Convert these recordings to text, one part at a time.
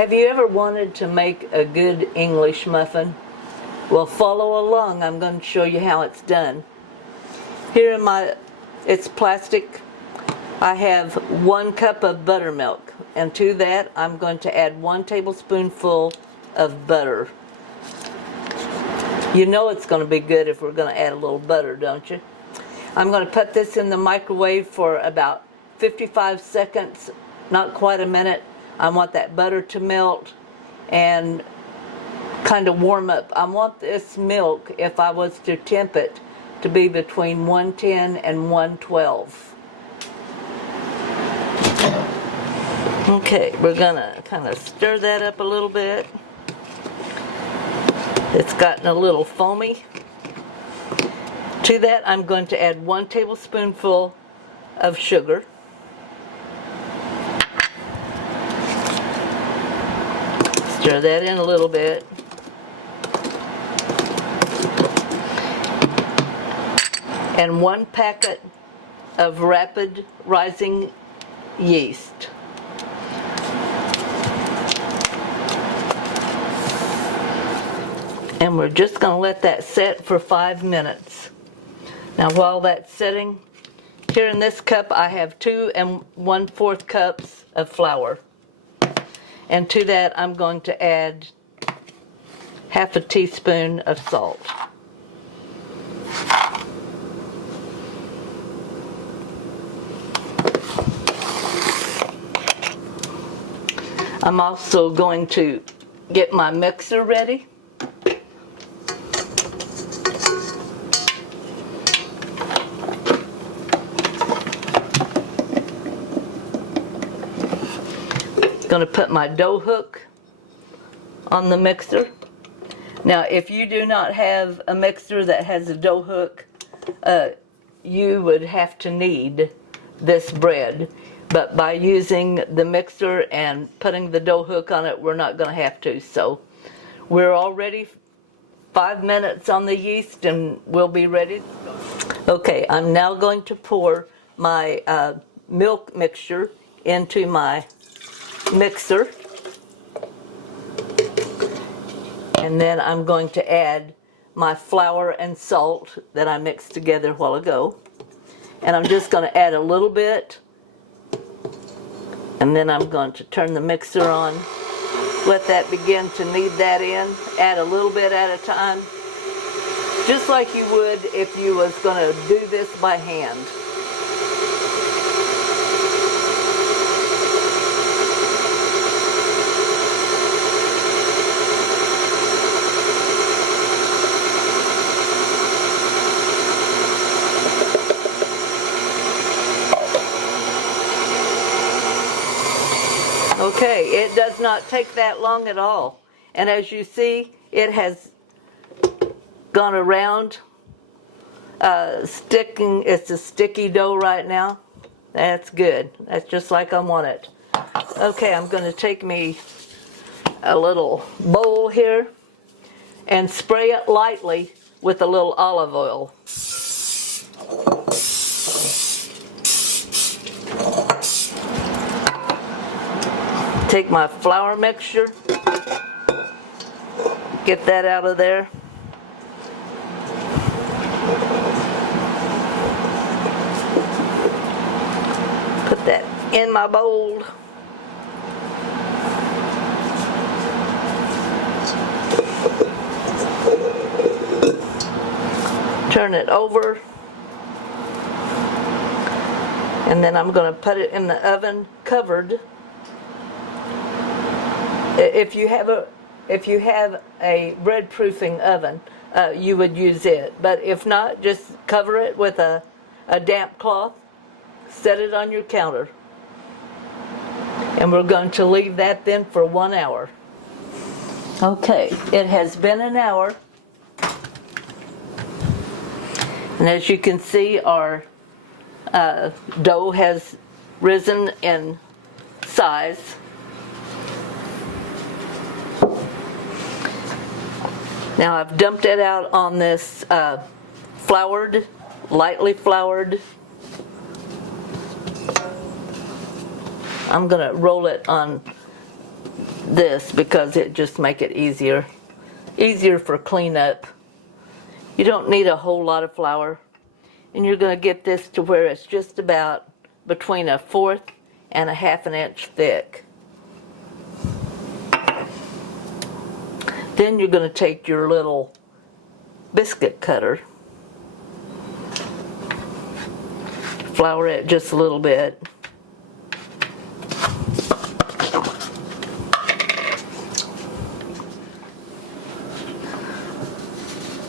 Have you ever wanted to make a good English muffin? Well, follow along. I'm going to show you how it's done. Here in it's plastic. I have 1 cup of buttermilk, and to that I'm going to add 1 tablespoonful of butter. You know it's going to be good if we're going to add a little butter, don't you? I'm going to put this in the microwave for about 55 seconds, not quite a minute. I want that butter to melt and kind of warm up. I want this milk, if I was to temp it, to be between 110 and 112. Okay, we're gonna kind of stir that up a little bit. It's gotten a little foamy. To that, I'm going to add 1 tablespoonful of sugar. Stir that in a little bit. And 1 packet of rapid rising yeast. And we're just going to let that set for 5 minutes. Now while that's setting, here in this cup I have 2 1/4 cups of flour. And to that I'm going to add half a teaspoon of salt. I'm also going to get my mixer ready. Going to put my dough hook on the mixer. Now if you do not have a mixer that has a dough hook, you would have to knead this bread, but by using the mixer and putting the dough hook on it, we're not going to have to. So we're already 5 minutes on the yeast and we'll be ready. Okay, I'm now going to pour my milk mixture into my mixer, and then I'm going to add my flour and salt that I mixed together a while ago, and I'm just going to add a little bit, and then I'm going to turn the mixer on, let that begin to knead that in, add a little bit at a time, just like you would if you was going to do this by hand. Okay, it does not take that long at all. And as you see, it has gone around sticking. It's a sticky dough right now. That's good. That's just like I want it. Okay, I'm going to take me a little bowl here and spray it lightly with a little olive oil. Take my flour mixture, get that out of there. Put that in my bowl. Turn it over. And then I'm going to put it in the oven covered. If you have a bread proofing oven, you would use it. But if not, just cover it with a damp cloth, set it on your counter. And we're going to leave that then for 1 hour. Okay, it has been an hour. And as you can see, our dough has risen in size. Now I've dumped it out on this lightly floured. I'm going to roll it on this because it just make it easier for cleanup. You don't need a whole lot of flour, and you're going to get this to where it's just about between 1/4 and 1/2 inch thick. Then you're going to take your little biscuit cutter, flour it just a little bit.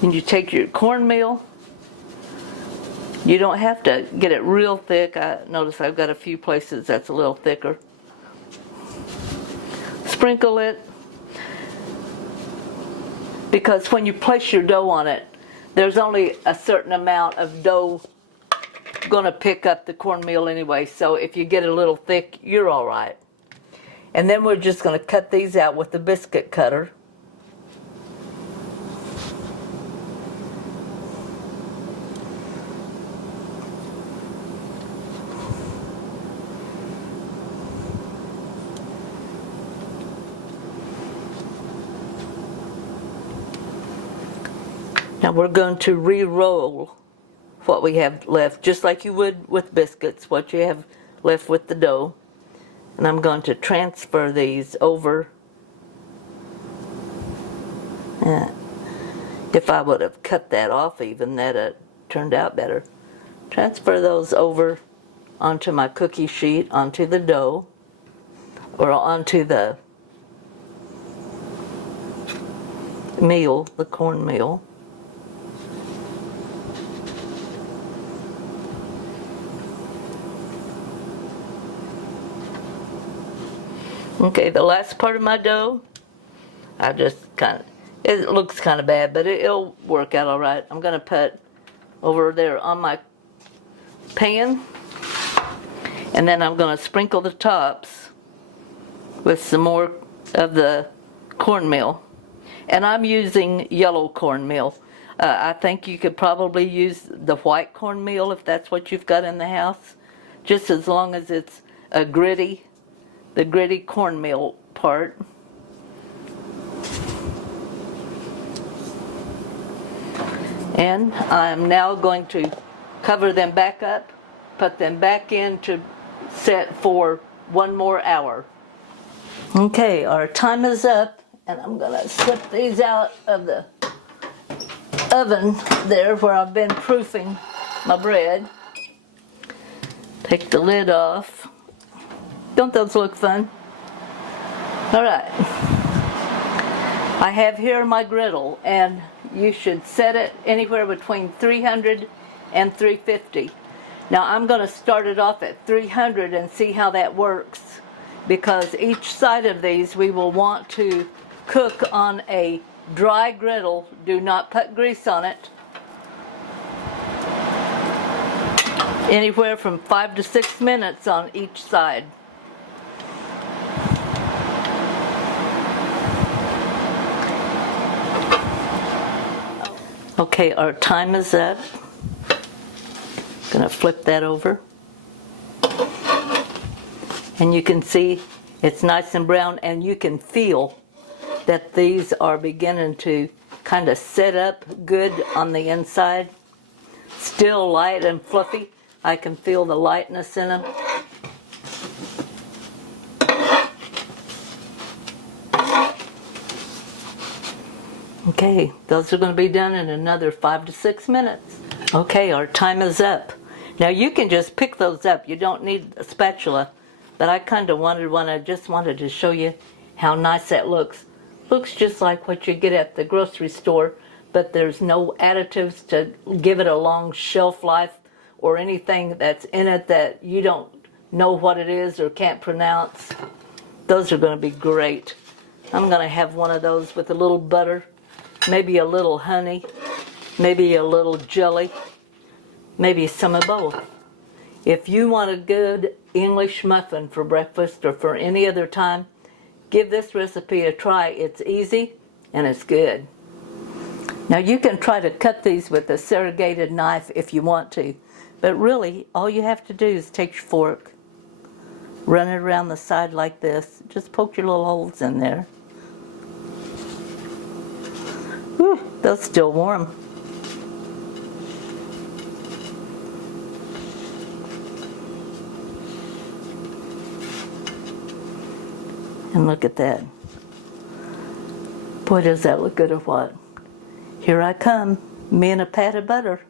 And you take your cornmeal. You don't have to get it real thick. I notice I've got a few places that's a little thicker. Sprinkle it, because when you place your dough on it, there's only a certain amount of dough going to pick up the cornmeal anyway. So if you get a little thick, you're all right. And then we're just going to cut these out with the biscuit cutter. Now we're going to re-roll what we have left, just like you would with biscuits, what you have left with the dough. And I'm going to transfer these over. If I would have cut that off even, that turned out better. Transfer those over onto my cookie sheet, onto the dough, or onto the meal, the cornmeal. Okay, the last part of my dough, I just it looks kind of bad, but it'll work out all right. I'm going to put over there on my pan, and then I'm going to sprinkle the tops with some more of the cornmeal. And I'm using yellow cornmeal. I think you could probably use the white cornmeal if that's what you've got in the house, just as long as it's a gritty. The gritty cornmeal part. And I'm now going to cover them back up, put them back in to set for 1 more hour. Okay, our time is up, and I'm going to slip these out of the oven there where I've been proofing my bread. Take the lid off. Don't those look fun? All right. I have here my griddle, and you should set it anywhere between 300 and 350. Now I'm going to start it off at 300 and see how that works, because each side of these we will want to cook on a dry griddle. Do not put grease on it. Anywhere from 5 to 6 minutes on each side. Okay, our time is up. Gonna flip that over. And you can see it's nice and brown, and you can feel that these are beginning to kind of set up good on the inside. Still light and fluffy. I can feel the lightness in them. Okay, those are going to be done in another 5 to 6 minutes. Okay, our time is up. Now you can just pick those up. You don't need a spatula, but I kind of wanted one. I just wanted to show you how nice that looks. Looks just like what you get at the grocery store, but there's no additives to give it a long shelf life or anything that's in it that you don't know what it is or can't pronounce. Those are going to be great. I'm going to have one of those with a little butter. Maybe a little honey, maybe a little jelly, maybe some of both. If you want a good English muffin for breakfast or for any other time, give this recipe a try. It's easy and it's good. Now you can try to cut these with a serrated knife if you want to, but really all you have to do is take your fork, Run it around the side like this. Just poke your little holes in there. Whew, those still warm. And look at that. Boy, does that look good or what? Here I come, me and a pat of butter.